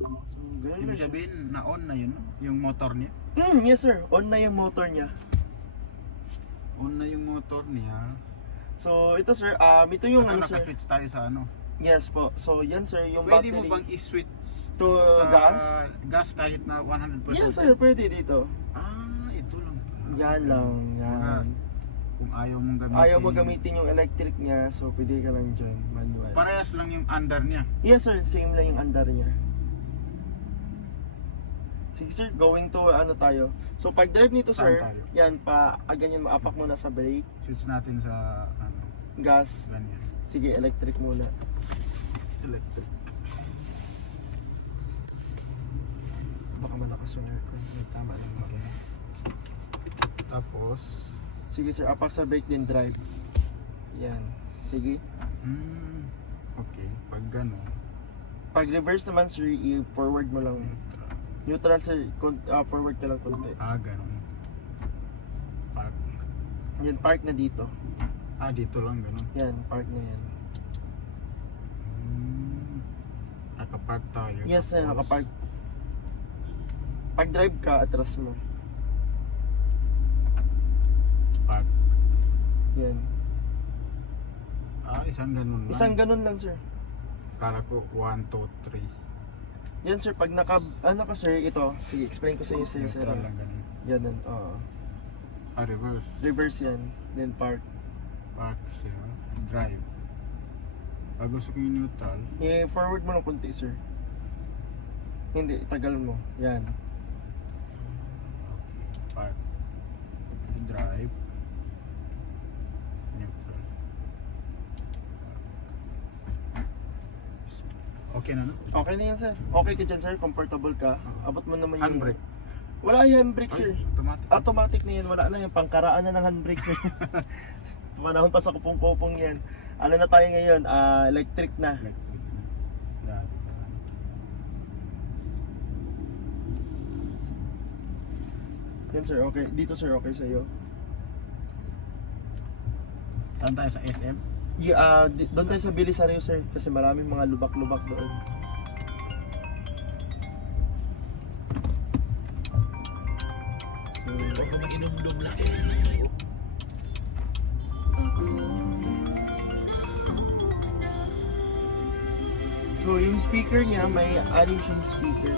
So, ganun Ibig na siya. sabihin, na-on na yun, no? Yung motor niya. Yes sir, on na yung motor niya. On na yung motor niya. So ito sir, ito yung Ito, ano sir. nakaswitch tayo sa ano. Yes po. So yan sir, yung Pwede battery. mo bang i-switch To sa gas? gas kahit na 100%? Yes sir, pwede dito. Ito lang pala. Yan lang, yan. Kung ayaw mong gamitin. Ayaw mo gamitin yung electric niya, so pwede ka lang dyan, manual. Parehas lang yung under niya. Yes sir, same lang yung andar niya. Sige sir, going to ano tayo. So pag drive nito Saan sir, tayo? yan pa, ganyan maapak muna sa brake, Switch natin sa ano, gas. ganyan. Sige, electric muna. Electric. Baka malakas yung aircon. Tama lang ba? Okay. Tapos, Sige sir, apak sa brake din drive. Yan. Sige. okay. Pag gano'n, Pag reverse naman sir, i-forward mo lang. Neutral sir, forward ka lang konti. gano'n. Park. Yan, park na dito. Dito lang gano'n. Yan, park na yan. Nakapark tayo. Yes sir, Tapos, nakapark. Pag drive ka, atras mo. Park. Yan. Isang gano'n lang. Isang ganun lang sir. Kala ko 1, 2, 3. Yan sir, pag ano ka sir, ito. Sige, explain ko sa iyo sir. Neutral lang gano'n. Ganun, oo. Reverse. Reverse yan, then park. Park siya. Drive. Pag gusto ko yung neutral, I-forward mo ng konti sir. Hindi, tagal mo. Yan. okay. Park. Drive. Neutral. Okay na no? Okay na yan sir. Okay ka dyan sir, comfortable ka. Abot mo naman yung... Handbrake. Wala yung handbrake sir. Automatic. Automatic na yan, wala na yung pangkaraan na ng handbrake sir. Panahon pa sa kupong-kupong yan. Ano na tayo ngayon? Electric na. Electric na. Grabe ka. Yan sir, okay. Dito sir, okay sa'yo. Saan tayo sa SM? Doon tayo sa Belisario sir, kasi maraming mga lubak-lubak doon. So, Huwag mo inom-inom lang. so yung speaker niya, may anim siyang speaker.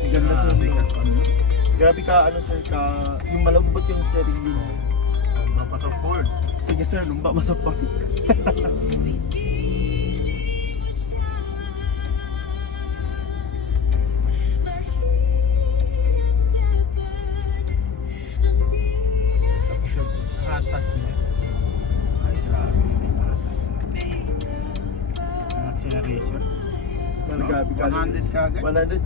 Ang ganda sir. Grabe ka, ano sir, yung malambot yung steering wheel. Sobra pa sa Ford. Sige sir, lumba mo sa pag. Tapos yung hatak niya. Ay, grabe. Ang acceleration. Grabe ka. 100 ka agad? 100.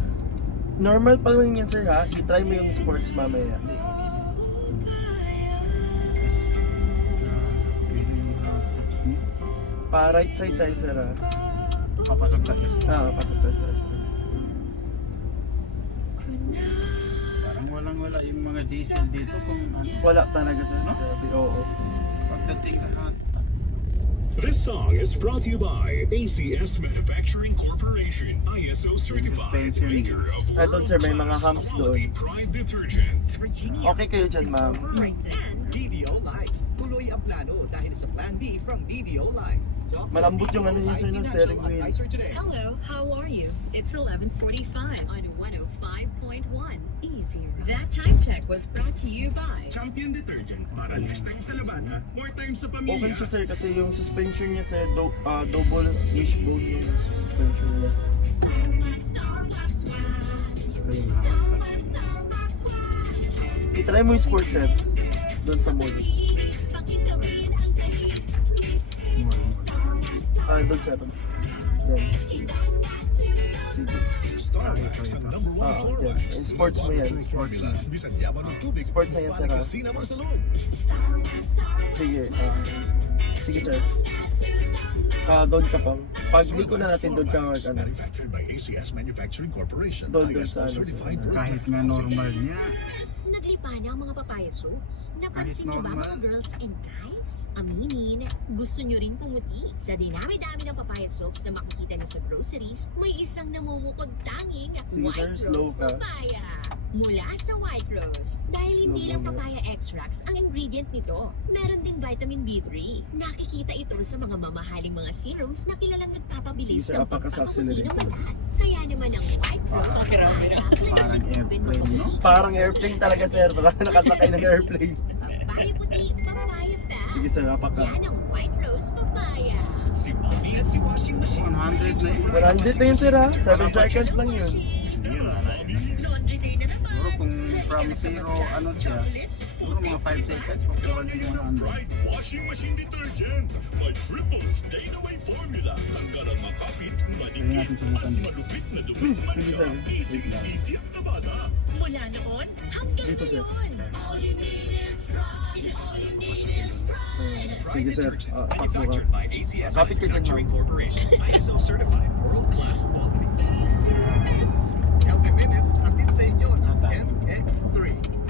Normal pa lang yan sir ha. I-try mo yung sports mamaya. Pa right side tayo sir ha. Papasok sa S. Pasok tayo sir. Parang walang-wala yung mga diesel dito kung ano. Wala talaga sir. No? Grabe, oo. Pagdating sa lahat. This song is brought to you by ACS Manufacturing Corporation, ISO certified, maker of Doon sir, may mga humps quality doon. Pride detergent. Okay kayo dyan ma'am. BDO Life. Tuloy ang plano dahil sa Plan B from BDO Life. Talk to Malambot yung ano niya, sir, BDO ng Life steering Financial wheel. Advisor today. Hello, how are you? It's 11:45 on 105.1 Easier. That time check was brought to you by Champion detergent para less time sa labada, more time sa Okay pamilya. siya sir kasi yung suspension niya sir, double wishbone yung suspension niya. I-try mo yung sports sir. Doon sa mall. Doon sir. Yan. Sige. Starbucks ang number one floor yan. wax. Yung sports mo yan. Formula, bisan yaman ng tubig. Sports na yan, sir, Para ah. kasi naman sa loob. Sige. Sige sir. Doon ka pang. Pag liko na natin doon ka mag ano. Manufactured by ACS Manufacturing Corporation. Doon ISO sa ano, certified sir. road Kahit type. nga normal niya, naglipa na ang mga papaya suits. Napansin niyo ba normal. mga girls and guys? Aminin, Gusto nyo rin pumuti? Sa dinami-dami ng papaya soaps na makikita nyo sa groceries, may isang namumukod tanging Sige, sir, White slow Rose ka. Papaya. Mula sa White Rose. Dahil hindi Slow lang mo, papaya extracts ang ingredient nito. Meron ding vitamin B3. Nakikita ito sa mga mamahaling mga serums na kilalang nagpapabilis Sige, sir, ng apakasaksin na pagpapaputi rin ng ko. balat. Kaya naman ang White Rose Papaya. Parang airplane, no? Parang airplane talaga, sir. Parang nakasakay ng airplane. Papaya puti, papaya fast. Sige, sir, apaka. Yan ang White Rose Papaya. Si Mommy at si Washing Machine. 100 na yun. 100 na yun, sir, ha? 7 seconds lang yun. Hindi, wala na yun. Laundry day na naman. Siguro kung from 0, ano siya, siguro mga 5 seconds, papuwan din yung 100. Pride Washing Machine Detergent. May triple stain-away formula. Tanggal ang makapit, Pwede madikit, natin subukan at dito. malupit na dumi man Sige, siya. sir. Easy, Wait lang. easy ang nabada. Mula noon hanggang Dito, sir. ngayon. Sige, sir. Takbo ka. Manufactured by ACS Kapit ka dyan, Manufacturing ma'am. Corporation. ISO certified world-class quality. Healthy Minute, atid sa inyo ng MX3.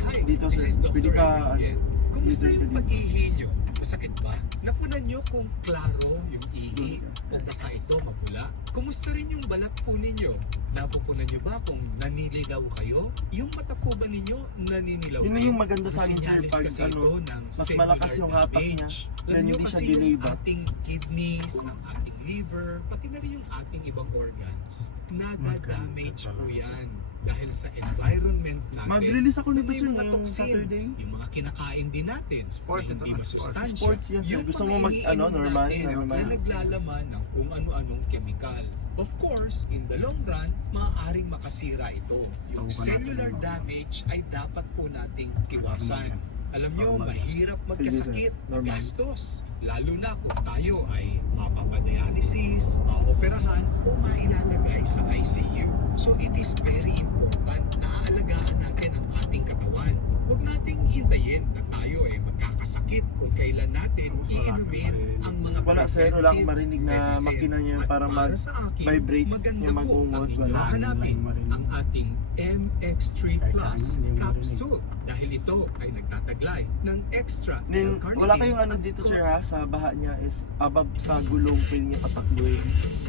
Hi, Dito, this sir. is Dr. Pwede ka, Ed again. Kumusta dito, yung dito. pag-ihi nyo? Masakit ba? Napunan nyo kung klaro yung ihi o baka ito mapula? Kumusta rin yung balat po ninyo? Napupunan nyo ba kung nanililaw kayo? Yung mata po ba ninyo naninilaw Yun na kayo? yung maganda sa akin, sir, Senyales pag kasi ano, ito ng mas malakas cellular yung hatak niya. damage. Then Alam nyo hindi siya kasi delay yung ba? ating kidneys, ang ating liver, pati na rin yung ating ibang organs. Nada-damage po yan dahil sa environment natin. Mag-release ako nito, May sir, mga ngayong toxin, Saturday. Yung mga kinakain din natin Sport, na ito hindi na, masustansya. Sports yan, sir. Yung Gusto mga mo mag, iniinom normal? natin Normal. na naglalaman ng kung ano-anong chemical. Of course, in the long run, maaaring makasira ito. Yung Tawagan natin cellular yung- damage ay dapat po nating iwasan. Alam nyo, Normal. mahirap magkasakit, Sige, sir. Normal. magastos. Lalo na kung tayo ay mapapadialysis, maoperahan, o mailalagay sa ICU. So it is very important na aalagaan natin ang ating katawan. Huwag nating hintayin na tayo ay magkakasakit kung kailan natin iinumin ang mga Wala, sir. Wala akong preventive marinig na medicine. makina niya At parang para sa akin, mag-vibrate, maganda yung po mag-ungod, ang inyong wala. hanapin ang ating MX3 Kahit Plus ano, hindi mo capsule dahil ito ay nagtataglay ng extra Then, L-carnitine wala kayong ano at dito, sir, ha? Sa baha niya is above sa gulong, pwede niya patakbuhin.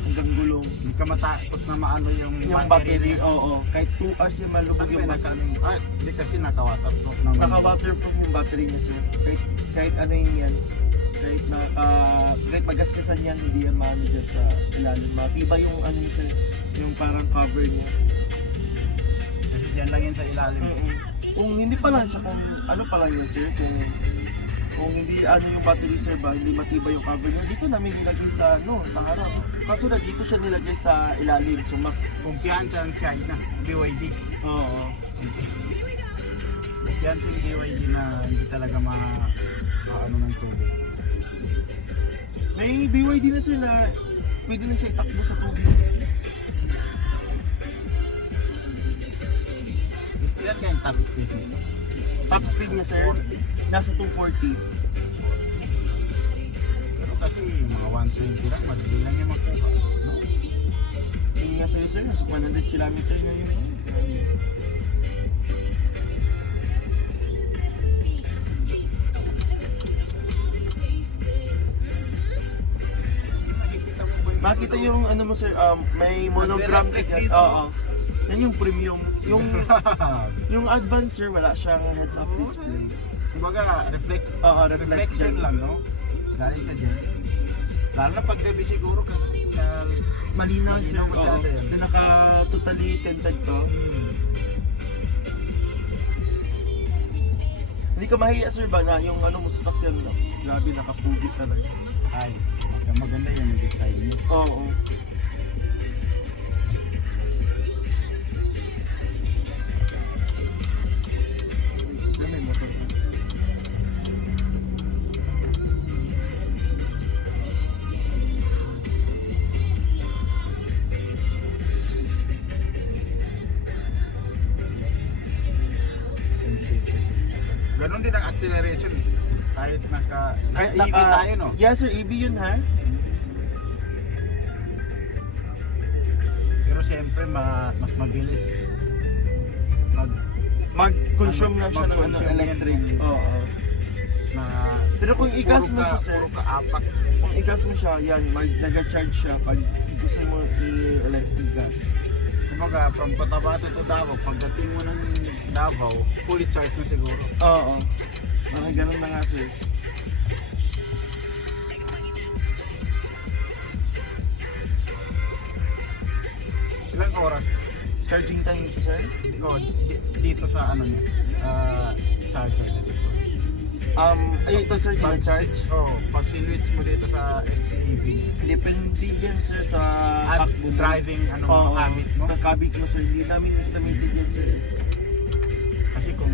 Hanggang gulong. Hindi ka matakot na maano yung Yung battery, niya. oo. Kahit 2 hours yung malubog Saan yung ba battery. hindi kasi naka-waterproof naman. Naka-waterproof yung battery niya, sir. Kahit ano yun yan. Kahit magastasan yan, hindi yan maano dyan sa ilalim. Matibay yung ano niya, sir. Yung parang cover niya. Kasi dyan lang yan sa ilalim. Kung hindi pa lang siya, kung ano pa lang yan, sir, kung hindi ano yung battery, sir, ba, hindi matibay yung cover niya, dito namin nilagay sa sa harap. Kaso na dito siya nilagay sa ilalim, so mas, Kumpiyansa ang China, BYD. oo. Kumpiyansa yung BYD na hindi talaga ano ng tubig. May BYD na, sir, na pwede na siya itakbo sa tubig. Ilan kayong top speed nito? Top speed niya, sir, nasa 240. Pero kasi mga 120 lang, madali lang yung magkuha. No? Yung nga sa'yo, sir, nasa 100 km ngayon. Nakikita mo ba yung Makita yung ano mo, sir, may monogram ka Nagre-reflect dyan. dito. Oo. Yan yung premium. Yung advance, sir, wala siyang heads-up display. Kumbaga, Oo, reflect reflection dyan. lang, no? Galing sa dyan. Lalo na pag gabi siguro, Malinaw, sir. Malinaw Oo. masyado yan. Na naka-totally tinted to. Hindi ka mahiya, sir, ba na yung ano mo sasakyan, no? Grabe, nakapugit talaga. Ay, maganda yan yung design niyo. Oo. Sir, may motor ka. Ganon din ang acceleration. Kahit naka-EV tayo, no? Yes, sir, EV yun, ha? Pero siyempre, mas mabilis Mag-consume na siya ng ano, Mag-consume yan. electric. Oo. na Pero kung i-gas mo siya, sir, puro ka apak. kung i-gas mo siya, yan, nag-charge siya pag gusto mo i-electric gas. Kumbaga, from Cotabato to Davao, pagdating mo ng Davao, fully charged na siguro. Oo. Ganun na nga, sir. Ilang oras? Charging time ito, sir? Ikaw, dito sa ano niya, charger na dito. Ay, ito, sir, gina-charge. Pag sinwitch mo dito sa XEV, Depende yan, sir, sa at takbo mo. driving, ano Oo, mo, habit mo. Sa habit mo, sir. Hindi namin estimated yan, sir. Kasi kung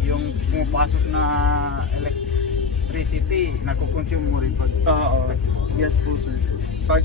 yung pumapasok na electricity, nakukonsume mo rin pag Oo. takbo. Yes po, sir. Pag